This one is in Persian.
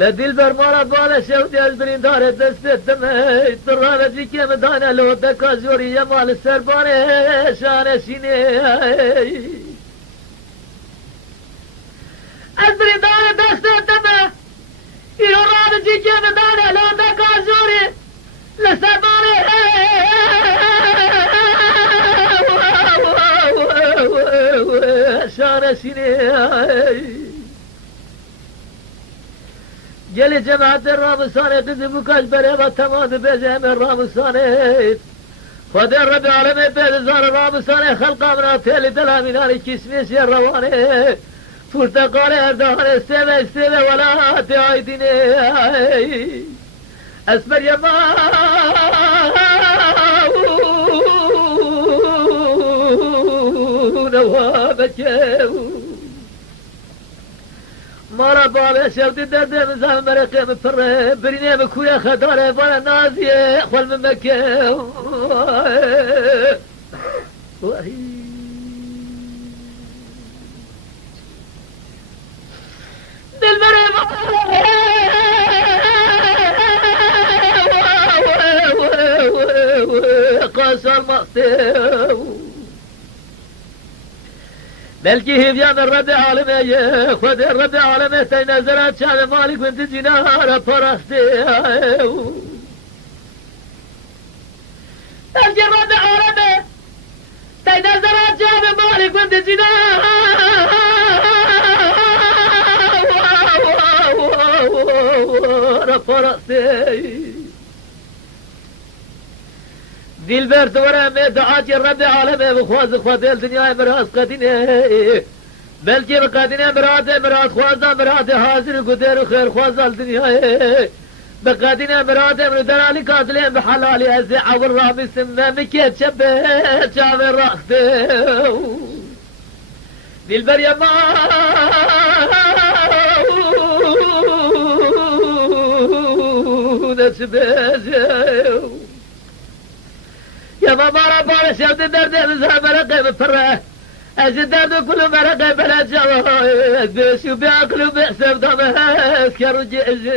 لدل برمارا بالا شوت از برین داره دست تمه ترانه جیکه مدانه لو دکا جوری مال سربانه شانه شینه از برین داره دست تمه ایران جیکه مدانه لو دکا جوری لسربانه شانه شینه جل جماعت رامسانه قد بكاش بريبا تماد بجهم رامسانه خدا رب العالمين بيزار رامسانه خلقا من تيل دلاميناني كسميس الروانه فرتقال اردان استوى ولا تعيدني اسمر يما نوابك مارا بابا شوتي درد مزام مرقه مفره بريني مكويا خداره وانا نازيه خول من مكه دل بري قاسر مقتل بلكي هي بيان الرب عالمي خد الرب عالمي تنزلت شان مالك بنت جنار فرستي بلكي الرب عالمي تنزلت شان مالك بنت جنار فرستي دل برد ورم دعاتی رب عالمه بخواز خواده دنیا مراز قدینه بلکه بقدینه مراد خوازا مراد حاضر قدر و خیر خوازا دنیا بقدینه مراد من دلالی قاتلين بحلالي ازي عور رامي سمه مكيت شبه شام الرخته دل بر يما نسبه يا ماما ربنا شفت درد الزهر مرقه بفره اجد درد كل مرقه بلا جواب بيش وبياكل وبيحسب دمه اسكر وجيش